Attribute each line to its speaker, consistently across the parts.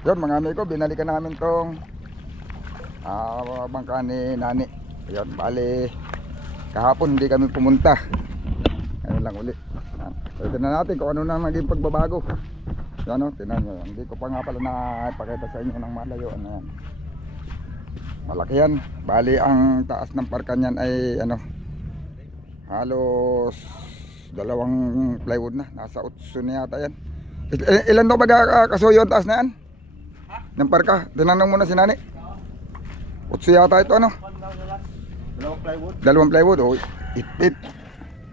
Speaker 1: Yun mga amigo, binalikan namin tong ah, bangka ni Nani. Yun, bali kahapon hindi kami pumunta. Ngayon lang uli. Yan. So, tignan natin kung ano na naging pagbabago. Yan o, tinan nyo. Hindi ko pa nga pala nakapakita sa inyo ng malayo. Ano yan. Malaki yan. Bali ang taas ng parkan yan ay ano halos dalawang plywood na. Nasa utso na yata yan. Il- il- ilan daw ba ka- kasuyo taas na yan? Ng parka. Tinanong muna si Nani. Utso yata ito ano?
Speaker 2: Dalawang plywood.
Speaker 1: Dalawang plywood. Oh, itpit.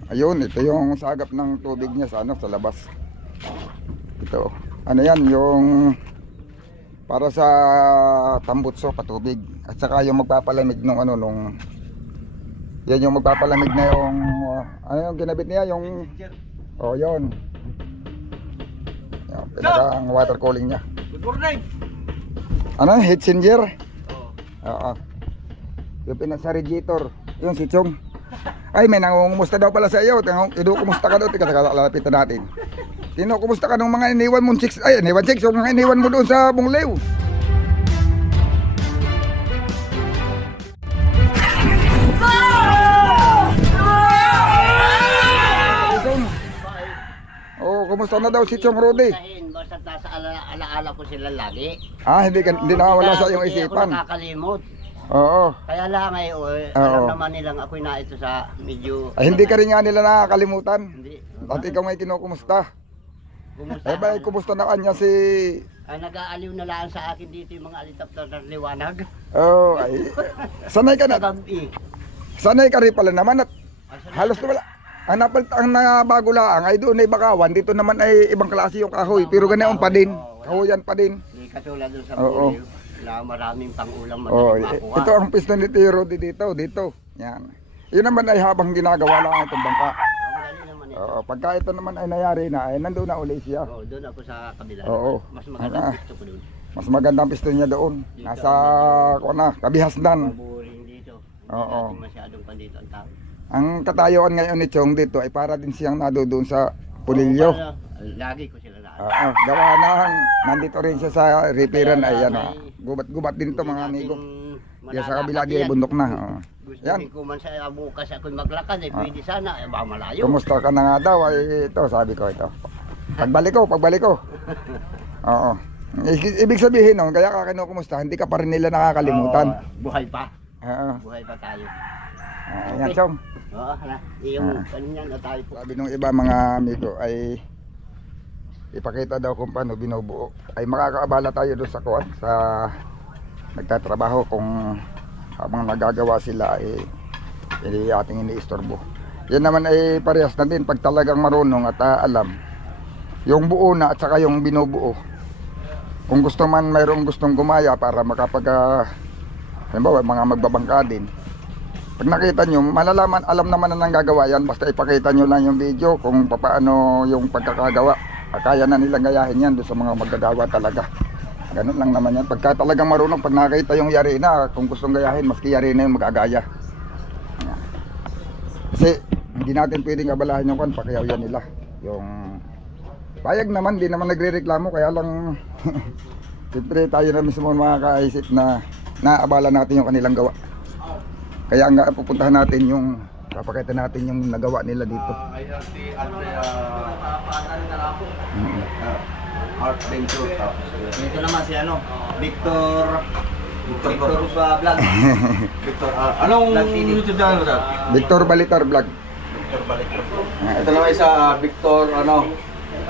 Speaker 1: Ayun, ito yung sagap ng tubig niya sa ano, sa labas. Ito. Ano yan, yung para sa tambutso patubig. At saka yung magpapalamig nung ano nung yan yung magpapalamig na yung uh, ano yung ginabit niya yung oh yun. Yung pinaka ang water cooling niya.
Speaker 2: Good morning.
Speaker 1: Ano heat changer?
Speaker 2: Oh.
Speaker 1: Oo. Yung pinasa radiator. Yung si Chong. Ay, may nangungumusta daw pala sa iyo. Tinanong, Ido, kumusta ka daw? Tika, tika, lalapitan natin. Tino, kumusta ka nung mga iniwan mong chicks? Ay, iniwan chicks. Yung mga iniwan mo doon sa Bunglew. Si Chong. Oh, kumusta na daw si Chong Rudy?
Speaker 2: Sahin, basta nasa ala- alaala ko sila lagi.
Speaker 1: Ah, hindi, ka- hindi nakawala sa iyong
Speaker 2: Hindi ako
Speaker 1: isipan.
Speaker 2: nakakalimot.
Speaker 1: Oo.
Speaker 2: Kaya lang ay, oh,
Speaker 1: Oo.
Speaker 2: alam naman nilang ako'y na ito sa medyo...
Speaker 1: Ay, hindi ka rin nga nila nakakalimutan.
Speaker 2: Hindi.
Speaker 1: At ikaw may kinukumusta.
Speaker 2: Kumusta?
Speaker 1: Eh ba, kumusta na kanya si...
Speaker 2: Ay, nag-aaliw na lang sa akin dito yung mga alitaptar ng liwanag.
Speaker 1: Oh, ay... Sanay ka na.
Speaker 2: Kagabi.
Speaker 1: Sanay ka rin pala naman at
Speaker 2: sa-
Speaker 1: halos na wala. Ang napalit ang nabago lang ay doon ay bakawan. Dito naman ay ibang klase yung kahoy. Pero ganoon pa din. Kahoyan pa din.
Speaker 2: Hindi katulad dun sa
Speaker 1: Oo.
Speaker 2: Buliw, na maraming pangulam
Speaker 1: Oh,
Speaker 2: madaling
Speaker 1: eh,
Speaker 2: makuha.
Speaker 1: ito ang piston ni Tiro di dito, dito. Yan. Yun naman ay habang ginagawa lang itong bangka.
Speaker 2: Oh, madali naman ito.
Speaker 1: Oo, pagka ito naman ay nangyari na, ay nandoon na uli siya.
Speaker 2: Oh, doon ako sa kabila.
Speaker 1: Oo.
Speaker 2: Mas maganda
Speaker 1: Ah.
Speaker 2: gusto ko doon.
Speaker 1: Mas magandang piston niya doon. Nasa, kuha na, kabihasdan.
Speaker 2: Maburing dito. Hindi
Speaker 1: Oo.
Speaker 2: natin masyadong pandito ang tao.
Speaker 1: Ang katayuan ngayon ni Chong dito ay para din siyang nado doon sa Pulilyo.
Speaker 2: Lagi ko sila na.
Speaker 1: Oo, gawa ng nandito rin siya sa repairan ay ano, gubat-gubat din to mga amigo. Yan sa kabila di ay bundok na. oo.
Speaker 2: Gusto
Speaker 1: Yan.
Speaker 2: ko man sa bukas ako maglakad eh, pwede sana, eh, baka malayo.
Speaker 1: Kumusta ka na nga daw ay ito sabi ko ito. Pagbalik ko, pagbalik ko. Oo. I- Ibig sabihin no, kaya ka kinukumusta, hindi ka pa rin nila nakakalimutan.
Speaker 2: Oo, buhay pa.
Speaker 1: Oo.
Speaker 2: Buhay pa tayo.
Speaker 1: Ah, yan Chong.
Speaker 2: Oo, hala. Yung
Speaker 1: Ah.
Speaker 2: kanina na tayo po.
Speaker 1: Sabi nung iba mga amigo ay ipakita daw kung paano binubuo. Ay makakaabala tayo doon sa kuwan sa nagtatrabaho kung habang nagagawa sila ay hindi ating iniistorbo. Yan naman ay parehas na din pag talagang marunong at ah, alam yung buo na at saka yung binubuo. Kung gusto man mayroong gustong gumaya para makapag uh, halimbawa mga magbabangka din pag nakita nyo, malalaman, alam naman na nang gagawa yan, basta ipakita nyo lang yung video kung paano yung pagkakagawa. Kaya na nilang gayahin yan doon sa mga magagawa talaga. Ganun lang naman yan. Pagka talagang marunong, pag nakita yung yari na, kung gustong gayahin, maski yari na yung magagaya. Yan. Kasi hindi natin pwedeng abalahan yung kan, pakiyaw yan nila. Yung payag naman, di naman nagre-reklamo, kaya lang siyempre tayo na mismo makakaisip na naabala natin yung kanilang gawa. Kaya nga pupuntahan natin yung papakita natin yung nagawa nila dito.
Speaker 3: IRT Andrea
Speaker 1: Mm.
Speaker 3: Art Venture tapos
Speaker 2: Ito naman si ano, Victor
Speaker 3: Victor
Speaker 2: Victor uh, Vlog.
Speaker 3: Victor ah, anong. YouTube channel mo?
Speaker 1: Victor Balitar Vlog.
Speaker 3: Victor Balik.
Speaker 1: Ah,
Speaker 3: Ito naman isa ah, Victor ano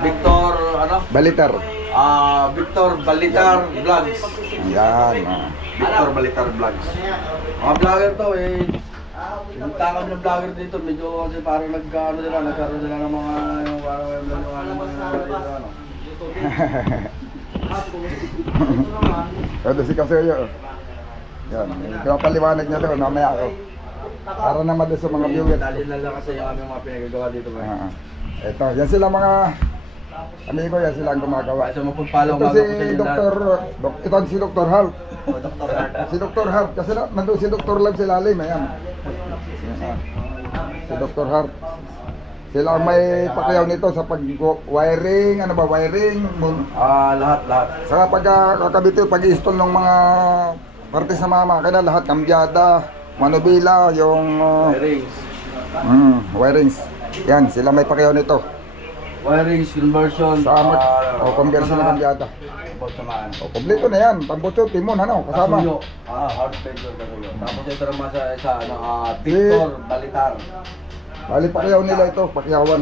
Speaker 3: Victor ano
Speaker 1: Balitar.
Speaker 3: Ah Victor Balitar Vlogs.
Speaker 1: Yan. ah.
Speaker 3: Victor Balitar Vlogs. Mga vlogger to eh Punta kami ng vlogger dito, medyo kasi parang nagkaano sila, nagkaroon sila ng mga yung parang yung mga ano, mga ano.
Speaker 1: Ito si Kasoyo. Yan. Pinapaliwanag niya doon, mamaya ako. Para naman doon sa mga viewers.
Speaker 3: Dali na lang kasi yung aming mga pinagagawa dito.
Speaker 1: Ah, ah. Ito, yan sila mga amigo, yan sila ang gumagawa.
Speaker 3: So mapagpalaw
Speaker 1: Ito si Dr. Dok, ito si Dr. Hal.
Speaker 3: Dr. Hart.
Speaker 1: Si Dr. Hart, kasi na, nandun si Dr. Lab sa ilalim, ayan. Ah. Si Dr. Hart. Sila ang may pakiyaw nito sa pag-wiring, ano ba, wiring,
Speaker 3: Ah, lahat, lahat.
Speaker 1: sa pagkakabit ito, pag-install ng mga parte sa mga makina, lahat kambyada, manubila, yung uh,
Speaker 3: Wirings.
Speaker 1: mm, wirings. Yan, sila may pakiyaw nito.
Speaker 3: Wirings, conversion.
Speaker 1: Sa amat,
Speaker 3: ah,
Speaker 1: o conversion ng
Speaker 3: lahat.
Speaker 1: kambyada.
Speaker 3: About sa maan.
Speaker 1: O, kompleto na yan. Pambutso, timon, ano, kasama.
Speaker 3: Kasuyo. Ah, hard paper kasuyo. Tapos ito naman sa, sa ano, ah, Victor Balitar.
Speaker 1: Bali, pakiyaw nila ito, pakiyawan.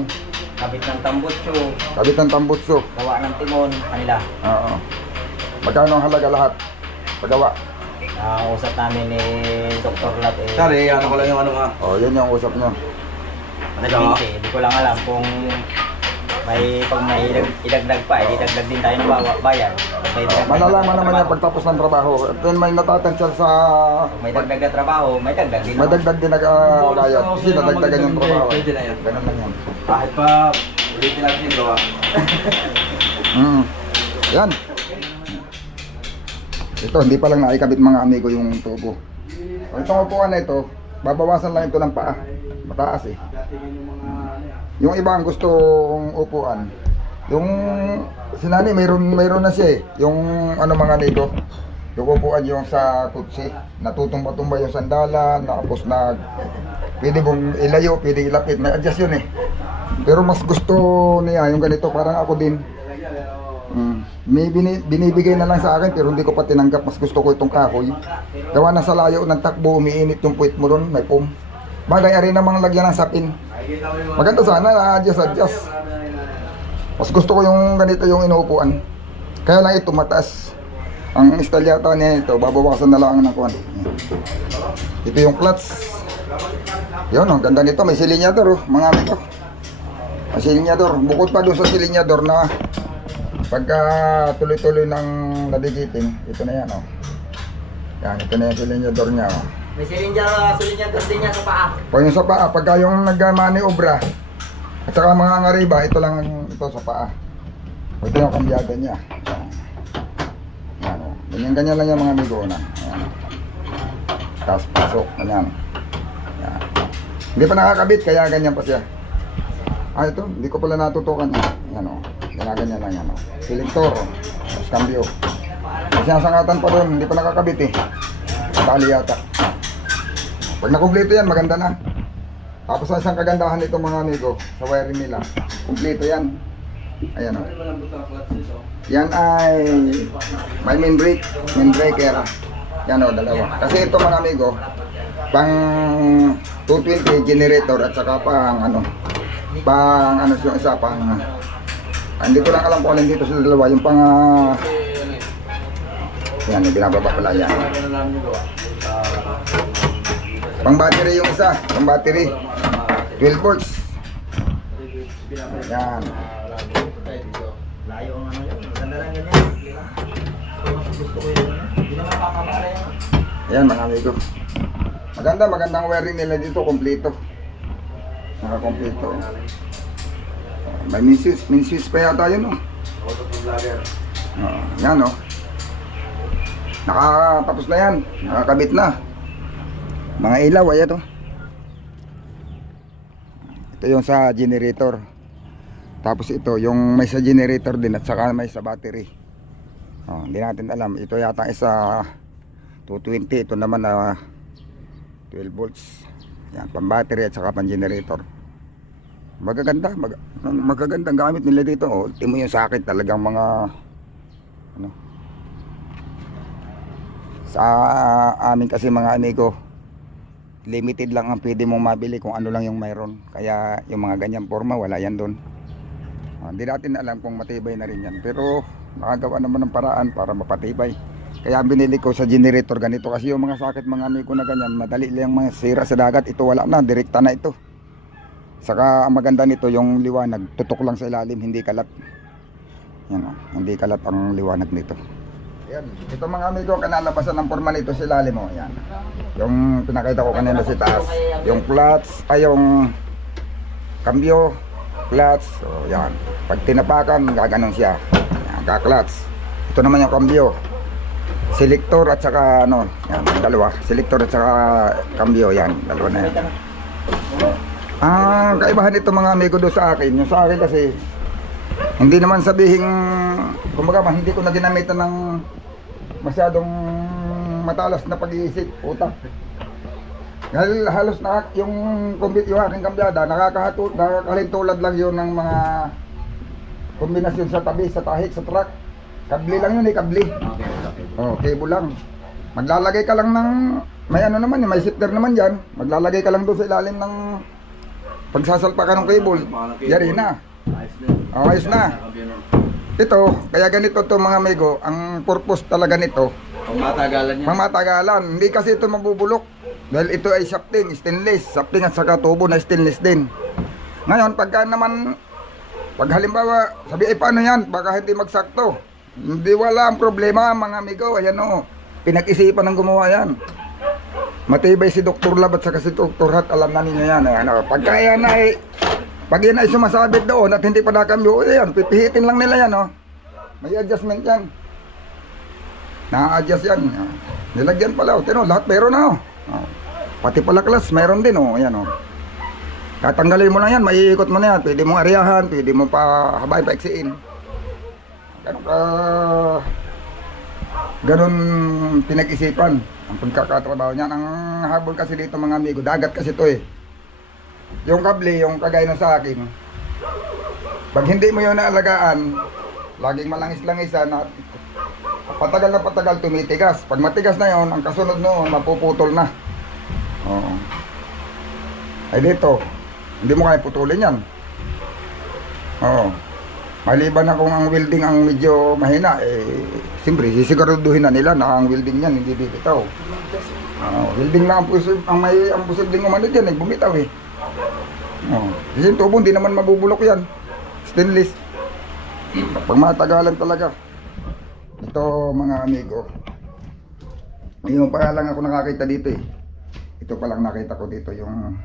Speaker 4: kabit ng tambutso,
Speaker 1: Kabit ng tambutso.
Speaker 4: gawa ng timon, kanila.
Speaker 1: Oo. Magkano ang halaga lahat? Pagawa.
Speaker 4: Ang usap namin ni Dr. Lab eh,
Speaker 3: Sorry, ano ko lang yung ano nga.
Speaker 1: O, yan yung usap nyo.
Speaker 3: Ano?
Speaker 4: 20. Hindi ko lang alam kung may pag may idag, idagdag pa, eh, idagdag din tayo ng bawa- bayan. Pag may idagdag
Speaker 1: Malalaman
Speaker 4: na
Speaker 1: naman yan pagtapos ng trabaho. At then may natatansya sa...
Speaker 4: May dagdag na trabaho, may dagdag din. naman.
Speaker 1: Madagdag din nag-bayad. Kasi nadagdagan yung trabaho.
Speaker 3: Pwede na yan.
Speaker 1: Ganun lang yan.
Speaker 3: Kahit pa ulitin natin yung gawa.
Speaker 1: Mm. Yan. Ito, hindi pa lang naikabit mga amigo yung tubo. Ang itong upuan na ito, babawasan lang ito ng paa. Mataas eh. Yung iba ang gustong upuan. Yung sinani, mayroon, mayroon na siya eh. Yung ano mga amigo, yung upuan yung sa kutsi, natutumba-tumba yung sandalan, tapos nag pwede mong ilayo, pwede ilapit, may adjust yun eh. Pero mas gusto niya yung ganito, parang ako din. May bini, binibigay na lang sa akin pero hindi ko pa tinanggap. Mas gusto ko itong kahoy. Gawa na sa layo ng takbo, umiinit yung puwit mo doon, may pum. Bagay, ari namang lagyan ng sapin. Maganda sana, adjust, adjust. Mas gusto ko yung ganito yung inuupuan. Kaya lang ito mataas. Ang style yata niya ito, babawasan na lang ng kuwan. Ito yung clutch. Yun, ang ganda nito. May silinyador, oh, mga amigo. May silinyador. Bukod pa doon sa silinyador na pagka tuloy-tuloy ng nadigiting, ito na yan, oh. Yan, ito na yung silinyador niya, oh.
Speaker 4: May silindyar, silindyar din niya sa paa.
Speaker 1: O yung sa paa, pagka yung nagmani obra, at saka mga ngariba, ito lang ang- ito sa paa. Ito yung kambyada niya. Yan o. Ganyan-ganyan lang yung mga amigo na. Ayan. Tapos pasok, ganyan. Yan. Hindi pa nakakabit, kaya ganyan pa siya. Ah, ito, hindi ko pala natutukan. Yan o. Ginaganyan lang yan o. Selector. Tapos cambio. Sinasangatan pa doon, hindi pa nakakabit eh. Bali yata. Pag nakumpleto yan, maganda na. Tapos ang isang kagandahan nito mga amigo, sa wiring nila, kumpleto yan. Ayan o. Yan ay may main brake, main breaker. Yan o, dalawa. Kasi ito mga amigo, pang 220 generator at saka pang ano, pang ano yung isa, pang ah, hindi ko lang alam kung alin dito sa dalawa, yung pang ah, yan, yung binababa pala yan. Pang battery yung isa, pang battery. 12 volts. Yan.
Speaker 4: Layo ang ano yun. Maganda lang ganyan. Mas gusto ko yun. Hindi naman pakamara yan.
Speaker 1: Ayan mga amigo. Maganda, magandang wiring nila dito, kompleto. Nakakompleto. May minsis, minsis pa yata yun, oh. Oo, yan, oh. Nakatapos na yan. Nakakabit na. Mga ilaw, ayan, oh. Ito yung sa generator. Tapos ito, yung may sa generator din at saka may sa battery. Oh, hindi natin alam. Ito yata isa 220 ito naman na 12 volts yan pang battery at saka pang generator magaganda mag, magagandang gamit nila dito oh, timo yung sa akin talagang mga ano. Sa amin kasi mga amigo limited lang ang pwede mong mabili kung ano lang yung mayroon kaya yung mga ganyang forma wala yan doon Ah, hindi natin alam kung matibay na rin yan. Pero nakagawa naman ng paraan para mapatibay. Kaya binili ko sa generator ganito kasi yung mga sakit mga amigo na ganyan madali lang mga sira sa dagat. Ito wala na direkta na ito saka ang maganda nito yung liwanag tutok lang sa ilalim hindi kalat. Yan o, hindi kalat ang liwanag nito. Yan ito mga amigo kanalabasan ng forma nito sa ilalim mo yan. Yung pinakita ko kanina sa taas yung clutch ay yung cambio clutch so yan. Pag tinapakan gaganon siya. Yan, ka-clutch ito naman yung cambio selector at saka ano yan dalawa. Selector at saka cambio yan dalawa na yan Ang kaibahan nito mga amigo do sa akin, yung sa akin kasi hindi naman sabihin kumbaga hindi ko na ginamitan ng masyadong matalas na pag-iisip, utak. Dahil halos na yung yung aking kambyada nakakahatulad nakakahalintulad lang yun ng mga kombinasyon sa tabi, sa tahik, sa truck. Kabli lang yun eh, kabli. Oh, cable lang. Maglalagay ka lang ng may ano naman, may shifter naman diyan. Maglalagay ka lang doon sa ilalim ng pagsasalpa ka ng cable. Yari na. Oh, ayos na. Ito, kaya ganito to mga amigo, ang purpose talaga nito,
Speaker 3: Pang matagalan niya.
Speaker 1: mamatagalan. Hindi kasi ito mabubulok. Dahil ito ay shafting, stainless. Shafting at saka tubo na stainless din. Ngayon, pagka naman, pag halimbawa, sabi, eh paano yan? Baka hindi magsakto. Hindi wala ang problema mga amigo. Ayan o, pinag-isipan ng gumawa yan. Matibay si Dr. Lab at saka si Dr. Hat, alam na ninyo yan. Ayan, o. Pagka yan ay, pag yan ay sumasabit doon at hindi pa nakambyo, ayan, pipihitin lang nila yan o. May adjustment yan. Na-adjust yan. Nilagyan pala. O, tino, lahat meron na. O. O. Pati pala class, meron din. O. Ayan, o. Tatanggalin mo lang yan, maiikot mo na yan. Pwede mo ariyahan, pwede mo pa habay, paiksiin. Ganun ka... Ganun pinag-isipan ang pagkakatrabaho niyan. Ang habol kasi dito mga amigo, dagat kasi to eh. Yung kable, yung kagaya ng sa akin, pag hindi mo yun naalagaan, laging malangis-langisan at patagal na patagal tumitigas. Pag matigas na yon, ang kasunod noon, mapuputol na. Oo. Ay dito, hindi mo kaya putulin yan. Oo. Maliban na kung ang welding ang medyo mahina, eh, siyempre, sisiguraduhin na nila na ang welding yan hindi bibitaw. Oo. welding lang ang, posib ang may ang posibleng umano dyan, eh, bumitaw eh. Oo. Kasi yung tubo, hindi naman mabubulok yan. Stainless. Pag matagalan talaga. Ito mga amigo. Yung pa lang ako nakakita dito eh. Ito pa lang nakita ko dito yung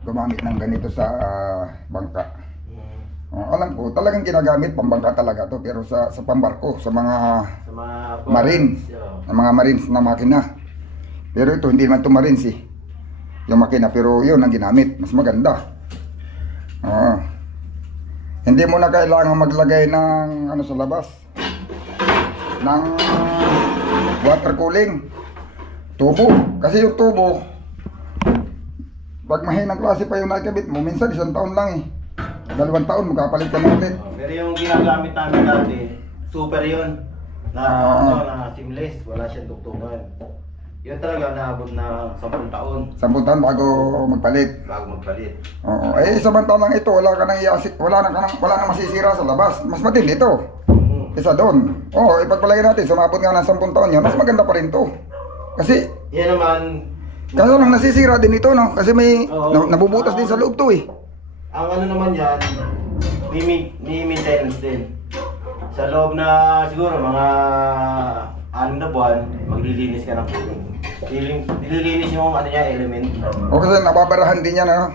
Speaker 1: gumamit ng ganito sa ah, bangka. Oh, alam ko, talagang ginagamit pambangka talaga to pero sa sa pambarko, sa mga
Speaker 4: Sa mga
Speaker 1: Marine.
Speaker 4: Yo.
Speaker 1: ng mga marines na makina. Pero ito hindi naman to marines eh. Yung makina pero yun ang ginamit, mas maganda. Oo. Hindi mo na kailangan maglagay ng ano sa labas. ng water cooling. Tubo. Kasi yung tubo, pag mahinang klase pa yung nakikabit mo, minsan isang taon lang eh. Dalawang taon, magkapalit ka na ulit.
Speaker 4: Pero yung ginagamit namin dati, super yun. Na,
Speaker 1: Ah.
Speaker 4: ano, na seamless, wala siyang tuktungan. Yun talaga naabot na 10 taon
Speaker 1: Sampung taon bago magpalit.
Speaker 4: bago magpalit.
Speaker 1: Oo. Eh, samantalang ito, wala ka nang iasik, wala nang, wala nang masisira sa labas. Mas matindi ito.
Speaker 4: Mm.
Speaker 1: Isa doon. Oo, ipagpalagay natin, sumabot nga ng 10 taon yan, mas maganda pa rin to. Kasi,
Speaker 4: Yan naman,
Speaker 1: kaso lang nasisira din ito, no? Kasi may,
Speaker 4: Oo.
Speaker 1: na- nabubutas din sa loob to eh.
Speaker 4: Ang ano naman yan, may, may, maintenance din. Sa loob na siguro mga anim na buwan, maglilinis ka ng. Nilin- Nililinis yung ano niya, element.
Speaker 1: O kasi nababarahan din yan, ano?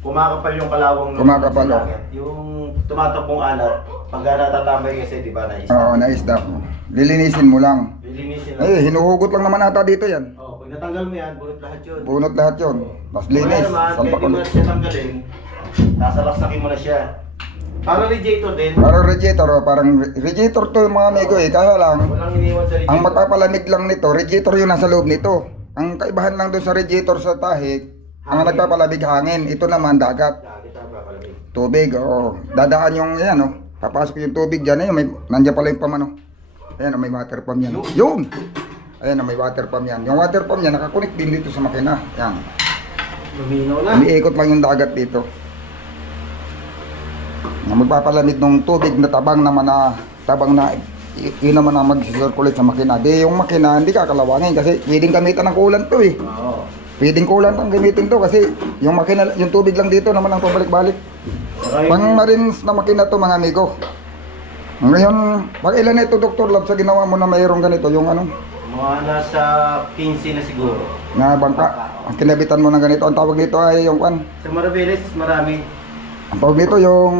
Speaker 4: Kumakapal yung kalawang ng
Speaker 1: Kumakapal, oh.
Speaker 4: dagat. Yung tumatakbong alat, pag natatambay kasi, di ba, na isa.
Speaker 1: Oo, naisda. Lilinisin mo lang.
Speaker 4: Lilinisin lang.
Speaker 1: Eh, hinuhugot lang naman ata dito yan.
Speaker 4: Oh, pag natanggal mo yan, bunot lahat yun.
Speaker 1: Bunot lahat yun. Tapos linis.
Speaker 4: Kaya naman, pwede mo siya tanggalin, sasalaksakin mo na siya. Para radiator din,
Speaker 1: Parang radiator, oh, parang radiator to yung mga amigo eh. Kaya lang,
Speaker 4: walang iniwan sa radiator.
Speaker 1: Ang magpapalamig lang nito, radiator yung nasa loob nito. Ang kaibahan lang doon sa radiator sa tahig, ang
Speaker 4: Hangin.
Speaker 1: nagpapalamig hangin. Ito naman dagat,
Speaker 4: Dagat ang papalamig.
Speaker 1: tubig. Oo. Dadaan yung yan, oh. Papasok yung tubig dyan. Ayun, may, nandiyan pala yung pamano. Ayan, oh, may water pump yan. Yun! Ayan, oh, may water pump yan. Yung water pump yan, nakakunik din dito sa makina. Yan.
Speaker 4: Luminaw na.
Speaker 1: Umiikot lang yung dagat dito. Na magpapalamig ng tubig na tabang naman na tabang na yun naman ang mag-circulate sa makina. Di yung makina hindi kakalawangin kasi pwedeng gamitan ng coolant to eh.
Speaker 4: Oo.
Speaker 1: Pwedeng coolant ang gamitin to kasi yung makina, yung tubig lang dito naman ang pabalik-balik. Pang marines na makina to mga amigo. Ngayon, pag ilan na ito Dr. Lab sa ginawa mo na mayroong ganito, yung ano,
Speaker 4: Mga nasa 15 na siguro.
Speaker 1: na bangka, ang kinabitan mo ng ganito, ang tawag dito ay yung kan,
Speaker 4: Sa Marabeles, marami.
Speaker 1: Ang tawag dito yung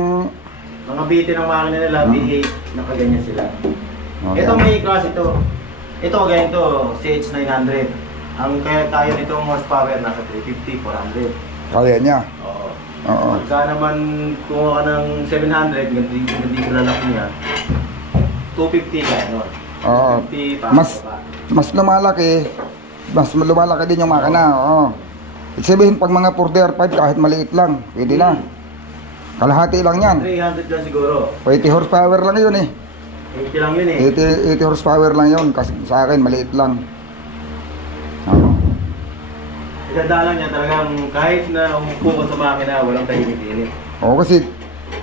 Speaker 4: Mga biti ng makina nila,
Speaker 1: Hmm.
Speaker 4: B8, nakaganyan sila.
Speaker 1: Oh,
Speaker 4: Ito may klase ito. Ito ganito, CH900. Ang kaya tayo nitong horsepower nasa 350, 400.
Speaker 1: Kaya niya.
Speaker 4: Oo.
Speaker 1: Oo.
Speaker 4: Pagka naman kumuha ka ng 700, ganti ganti ko lalaki niya. 250 ka, ano?
Speaker 1: Oo.
Speaker 4: 50 pa.
Speaker 1: Mas mas lumalaki, mas lumalaki din yung makina. Oo. Ibig sabihin pag mga 4DR5 kahit maliit lang, pwede na. Kalahati lang yan.
Speaker 4: 300 lang siguro.
Speaker 1: 80 horsepower lang yun eh.
Speaker 4: 80 lang yun eh.
Speaker 1: 80, 80 horsepower lang yun. Kasi sa akin maliit lang. Oo.
Speaker 4: Iganda lang niya talagang kahit na umupo ka sa makina, walang tahimik-init.
Speaker 1: Oo kasi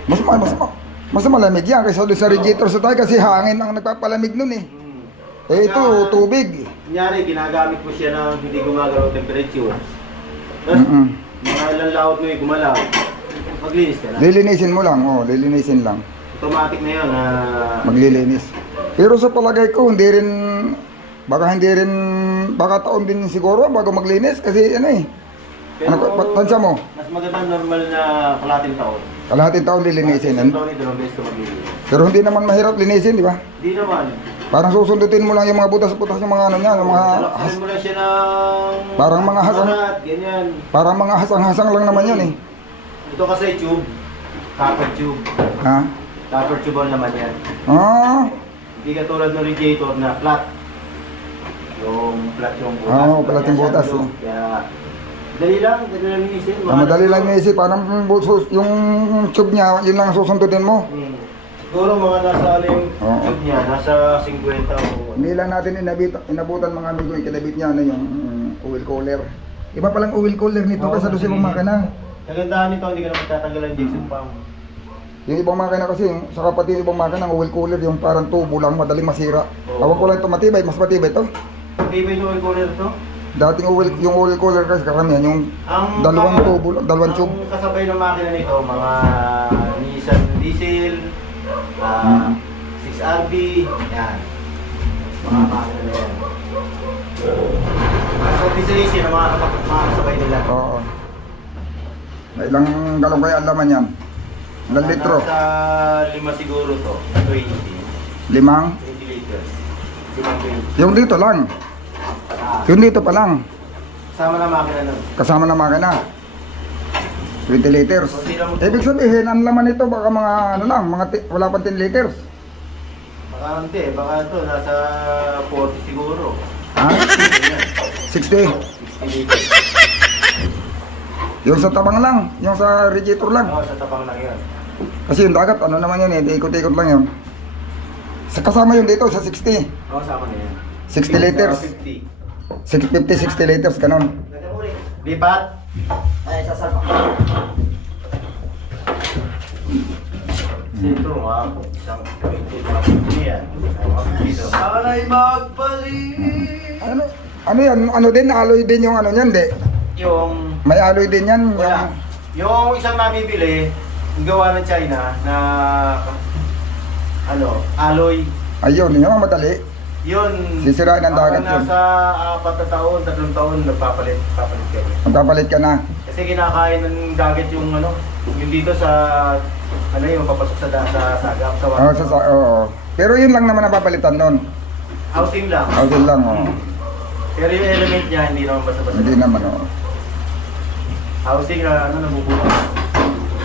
Speaker 1: mas ma- mas ma- mas malamig yan kaysa doon sa radiator sa tayo kasi hangin ang nagpapalamig nun eh.
Speaker 4: Hmm.
Speaker 1: Eh ito, tubig.
Speaker 4: Kunyari, ginagamit mo siya ng hindi gumagalaw temperature. Tapos,
Speaker 1: Mm-mm.
Speaker 4: mga ilang laot mo yung gumalaw, maglinis ka na.
Speaker 1: Lilinisin mo lang, oh, lilinisin lang.
Speaker 4: Automatic na yun, ah,
Speaker 1: Maglilinis. Pero sa palagay ko, hindi rin, baka hindi rin, baka taon din siguro bago maglinis kasi ano eh.
Speaker 4: pero
Speaker 1: Ano, pa- tansya mo?
Speaker 4: Mas maganda normal na kalating taon.
Speaker 1: Kalahating taon lilinisin.
Speaker 4: Isang taon ito, beses ka maglinis.
Speaker 1: Pero hindi naman mahirap linisin, di ba?
Speaker 4: Hindi naman.
Speaker 1: Parang susundutin mo lang yung mga butas-butas yung mga ano niya, yung mga
Speaker 4: Salaksakin mo lang siya ng...
Speaker 1: Parang mga hasang-
Speaker 4: ganyan.
Speaker 1: parang mga hasang-hasang lang naman yan eh.
Speaker 4: Ito kasi tube. Copper tube.
Speaker 1: Ha?
Speaker 4: Copper tube ang naman yan.
Speaker 1: Ah,
Speaker 4: Hindi katulad ng radiator na flat. Yung flat yung butas.
Speaker 1: Oo, flat yung butas.
Speaker 4: Kaya, dali lang, dali lang inisip.
Speaker 1: ah, madali lang iisip, parang bu- yung tube niya, yun lang susundutin mo.
Speaker 4: Hmm. Siguro mga nasa ano yung
Speaker 1: Oo.
Speaker 4: tube niya, nasa 50 o...
Speaker 1: Hindi lang natin inabit, inabutan mga amigo, yung kinabit niya na yung mm, oil cooler. Iba palang oil cooler nito
Speaker 4: Oo,
Speaker 1: kasi doon sa
Speaker 4: kasi-
Speaker 1: makina.
Speaker 4: Kagandahan nito, hindi ka na magtatanggal ang Jackson pump.
Speaker 1: Yung ibang makina kasi, yung, sa kapatid yung ibang makina, ang oil cooler, yung parang tubo lang, madaling masira.
Speaker 4: Oo.
Speaker 1: Tawag ko lang ito matibay, mas matibay ito.
Speaker 4: Ba yung oil cooler to?
Speaker 1: Dating oil, yung oil cooler kasi karamihan, yung
Speaker 4: Ang
Speaker 1: dalawang
Speaker 4: ang-
Speaker 1: tubo, dalawang tube.
Speaker 4: Ang kasabay ng makina nito, mga Nissan diesel, ah,
Speaker 1: Mm.
Speaker 4: 6RB, yan. Mga makina na yan. Sa diesel AC, na mga, mga kasabay nila.
Speaker 1: Oo. Ilang galong kaya ang laman yan? Ilang litro?
Speaker 4: Nasa lima siguro to, 20.
Speaker 1: Limang?
Speaker 4: 20 liters. Limang 20.
Speaker 1: Yung dito lang.
Speaker 4: Ah,
Speaker 1: Yung dito pa lang.
Speaker 4: sama na makina nun.
Speaker 1: Kasama na makina. 20 liters.
Speaker 4: Mo-
Speaker 1: Ibig sabihin, ang laman nito baka mga ano lang, mga wala pang 10 liters.
Speaker 4: Baka hindi, baka ito, nasa 40 siguro.
Speaker 1: Ha?
Speaker 4: Ganyan.
Speaker 1: 60.
Speaker 4: 60 liters.
Speaker 1: Yung sa tabang lang, yung sa radiator lang.
Speaker 4: Oo, sa tapang lang yun.
Speaker 1: Kasi yung dagat, ano naman yun eh, ikot-ikot lang yun. Sa kasama yun dito, sa 60.
Speaker 4: Oo, sama na yun.
Speaker 1: 60 liters.
Speaker 4: 50.
Speaker 1: 50, 60 liters, ganon.
Speaker 4: Lipat. Ay, sasalpak. Sito, mga isang 20 yan. Sana'y magbalik.
Speaker 1: Ano, ano yan, ano din, alloy din yung ano yan, di?
Speaker 4: Yung,
Speaker 1: May alloy din yan.
Speaker 4: wala. Yung isang nabibili, yung gawa ng China na, ano, alloy.
Speaker 1: Ayun, yun ang madali.
Speaker 4: Yun.
Speaker 1: Sisirain ng dagat yun.
Speaker 4: Nasa apat na taon, tatlong taon, nagpapalit, papalit kami.
Speaker 1: Magpapalit ka na.
Speaker 4: Kasi kinakain ng dagat yung ano, yung dito sa ano yung papasok sa sa sagap sa
Speaker 1: Oo, sa, sa, oo. Pero yun lang naman napapalitan nun.
Speaker 4: housing lang.
Speaker 1: Ayun lang, oo.
Speaker 4: Pero yung element niya hindi naman basta-basta.
Speaker 1: Hindi naman, oo.
Speaker 4: Housing na ano nabubuo.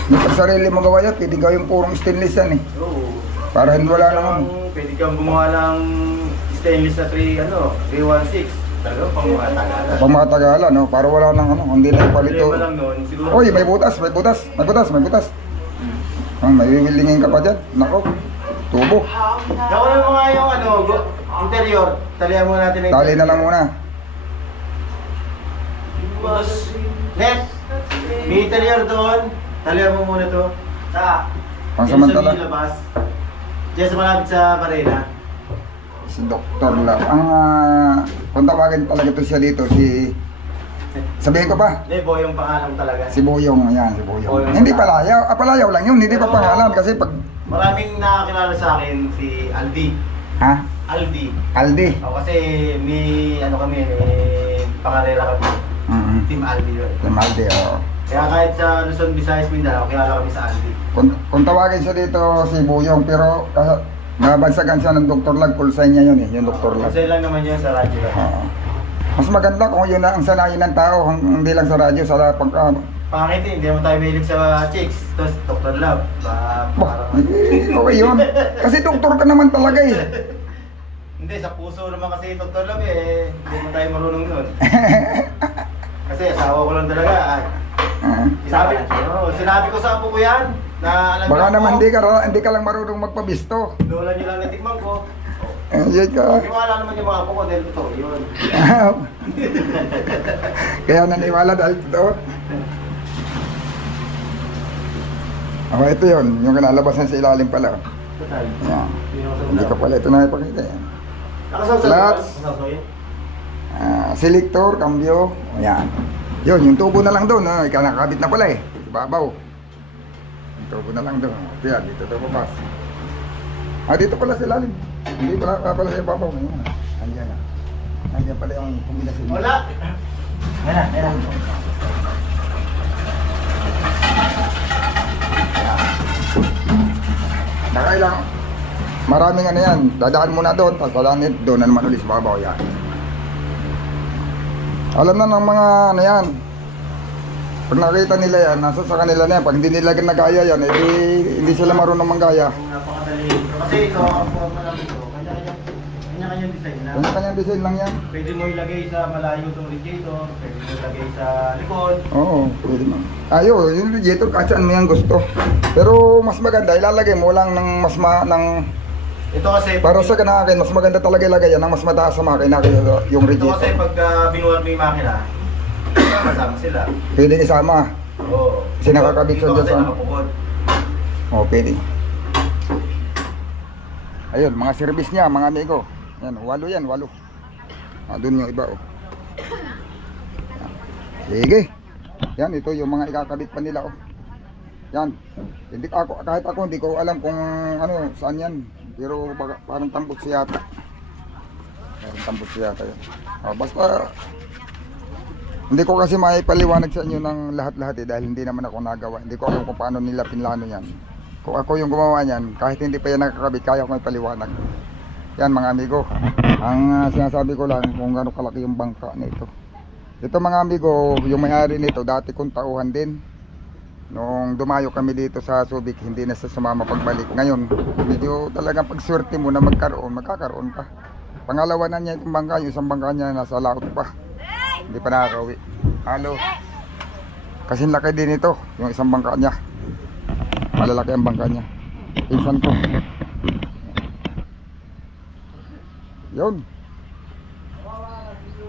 Speaker 1: Yung pag sarili mo gawa yan, pwede gawin purong stainless yan eh.
Speaker 4: Oo.
Speaker 1: Para hindi wala naman.
Speaker 4: Pwede kang gumawa ng stainless na 3 ano, 316. Talaga pang mga tagalan.
Speaker 1: Pang mga Tagala, no? Para wala nang ano, hindi na palito.
Speaker 4: Problema lang noon, siguro.
Speaker 1: Oy, may butas, may butas, may butas, may butas. Ah, may wiwilingin ka pa dyan. Nako, tubo.
Speaker 4: Gawin mo nga yung ano, interior. Talihan mo natin ang
Speaker 1: Tali na lang muna.
Speaker 4: Net. May interior doon. Talihan mo muna to. Sa.
Speaker 1: Pansamantala.
Speaker 4: Sa labas. Diyan sa malapit sa Barena.
Speaker 1: Si Doktor lang. Ang, ah, kung tawagin talaga to siya dito, si... Sabihin ko pa,
Speaker 4: Hindi, boy yung pangalan talaga.
Speaker 1: si Boyong, ayan, si Boyong.
Speaker 4: Boyong.
Speaker 1: Hindi palayaw, ah, palayaw lang yun, hindi pa pangalan kasi pag...
Speaker 4: Maraming nakakilala sa akin si Aldi.
Speaker 1: Ha?
Speaker 4: Aldi.
Speaker 1: Aldi.
Speaker 4: O kasi may ano kami, may pangarera kami.
Speaker 1: Mm-hmm.
Speaker 4: Team Aldi yun.
Speaker 1: Si Aldi, oo.
Speaker 4: Kaya kahit sa Luzon, Visayas, Mindanao, kilala kami sa Aldi.
Speaker 1: Kung, kung tawagin siya dito si Boyong, pero kasi nabansagan siya ng Dr. Lag, sign niya yun eh, yung Dr. Lag.
Speaker 4: Kasi lang naman yun sa radyo.
Speaker 1: Oo. Mas maganda kung yun na ang sanayin ng tao, hindi lang sa radyo, sa pag, ah,
Speaker 4: Pangit eh, hindi naman tayo mahilig sa chicks. Tapos Dr. Love. Ba, parang...
Speaker 1: eh, okay yun. Kasi doktor ka naman talaga eh.
Speaker 4: Hindi, sa puso naman kasi Dr. Love eh. Hindi naman tayo marunong nun. Kasi asawa ko lang talaga. Ay,
Speaker 1: Ah.
Speaker 4: sinabi, oh, sinabi ko sa apo ko yan. Na alam
Speaker 1: Baka
Speaker 4: niyo
Speaker 1: naman
Speaker 4: ako,
Speaker 1: hindi ka, ra- hindi ka lang marunong magpabisto.
Speaker 4: Lola niyo lang natikman ko.
Speaker 1: Eh, yun ka.
Speaker 4: Iwala naman yung mga apo ko dahil totoo yun.
Speaker 1: Kaya naniwala dahil ito. Oh, ito yun. Yung kinalabasan sa ilalim pala.
Speaker 4: Total.
Speaker 1: Yan. Hindi ka pala ito na ipakita yan.
Speaker 4: Nakasawsaw
Speaker 1: Lahat.
Speaker 4: Nakasawsaw yun?
Speaker 1: Ah, selector, cambio. Ayan. Yun, yung tubo na lang doon. Ah, ikaw nakakabit na pala eh. Ibabaw. Yung tubo na lang doon. Kaya dito ito papas. Ah, dito pala sa ilalim. Hindi pala, ah, pala sa ibabaw. Ayan. Andiyan na. Andiyan pala yung kombinasyon.
Speaker 4: Wala. Meron, meron.
Speaker 1: Nakailang. Maraming ano yan. Dadaan muna doon. Tapos din. Doon na naman ulit sa babaw. Yan. Alam na ng mga ano yan. Pag nakita nila yan, nasa sa kanila na yan. Pag hindi nila nagaya yan, edi hindi sila marunong manggaya.
Speaker 4: Napakadali. Kasi ito, ang forma lang ito. Kanya-kanya, kanya-kanyang design na.
Speaker 1: Kanya-kanyang design lang yan.
Speaker 4: Pwede mo ilagay sa malayo itong radiator, pwede mo ilagay sa likod.
Speaker 1: Oo, pwede mo. Ayo, yung radiator kahit saan mo yan gusto. Pero mas maganda, ilalagay mo lang ng mas ma, ng,
Speaker 4: Ito kasi,
Speaker 1: para sa kanakin, mas maganda talaga ilagay yan ng mas mataas sa makina kaysa yung
Speaker 4: ito kasi
Speaker 1: radiator.
Speaker 4: pag uh, binuhat mo yung makina, kasama sila.
Speaker 1: Pwede isama.
Speaker 4: Oo.
Speaker 1: Kasi nakakabit siya
Speaker 4: Dito
Speaker 1: dyan
Speaker 4: kasi
Speaker 1: sa-
Speaker 4: nakapukod.
Speaker 1: Oo, pwede. Ayun, mga service niya, mga amigo. Yan, walo yan, walo. Ah, doon yung iba, oh. Sige. Yan, ito yung mga ikakabit pa nila, oh. Yan. Hindi ako, kahit ako, hindi ko alam kung ano, saan yan. Pero baka, parang tambot siya yata. Parang tambot siya yata yan. Ah, basta, hindi ko kasi maipaliwanag sa inyo ng lahat-lahat eh, dahil hindi naman ako nagawa. Hindi ko alam kung paano nila pinlano yan. Kung ako yung gumawa niyan, kahit hindi pa yan nakakabit, kaya ko ipaliwanag. Yan mga amigo. Ang ah, sinasabi ko lang kung gaano kalaki yung bangka nito. Ito mga amigo, yung may-ari nito, dati kong tauhan din. Nung dumayo kami dito sa Subic, hindi na sa sumama pagbalik. Ngayon, medyo talagang pagswerte mo na magkaroon, magkakaroon ka. Pangalawa na niya itong bangka, yung isang bangka niya nasa laot pa. Hindi pa nakakauwi. Halo. Kasi laki din ito, yung isang bangka niya. Malalaki ang bangka niya. Pinsan ko. Yun.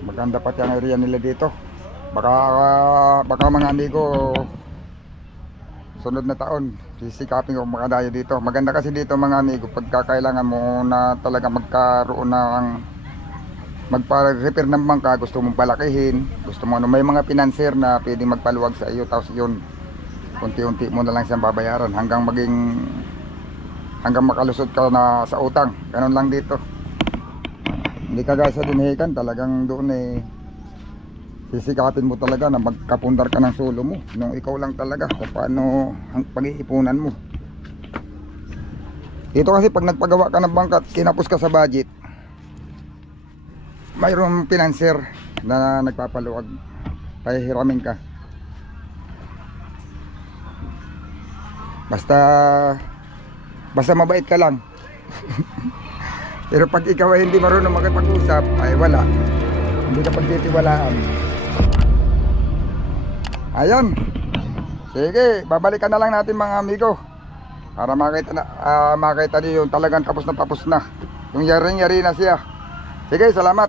Speaker 1: Maganda pati ang area nila dito. Baka, baka mga amigo, sunod na taon, sisikapin ko makadayo dito. Maganda kasi dito mga amigo, pagka kailangan mo na talaga magkaroon ng magpa-repair ng bangka, gusto mong palakihin, gusto mo, ano, may mga pinanser na pwedeng magpaluwag sa iyo, tapos yun, unti-unti mo na lang siyang babayaran hanggang maging, hanggang makalusot ka na sa utang. Ganon lang dito. Hindi ka gaya sa dinihikan, talagang doon eh, sisikapin mo talaga na magkapundar ka ng solo mo nung ikaw lang talaga kung paano ang pag-iipunan mo. Dito kasi pag nagpagawa ka ng bangka at kinapos ka sa budget mayroong pinanser na nagpapaluwag. Pahihiramin ka. Basta basta mabait ka lang. Pero pag ikaw ay hindi marunong makipag-usap ay wala. Hindi ka pagtitiwalaan ayun. Sige babalikan na lang natin mga amigo. Para makita na ah, makita niyo yung talagang tapos na tapos na. Yung yaring yari na siya. Sige salamat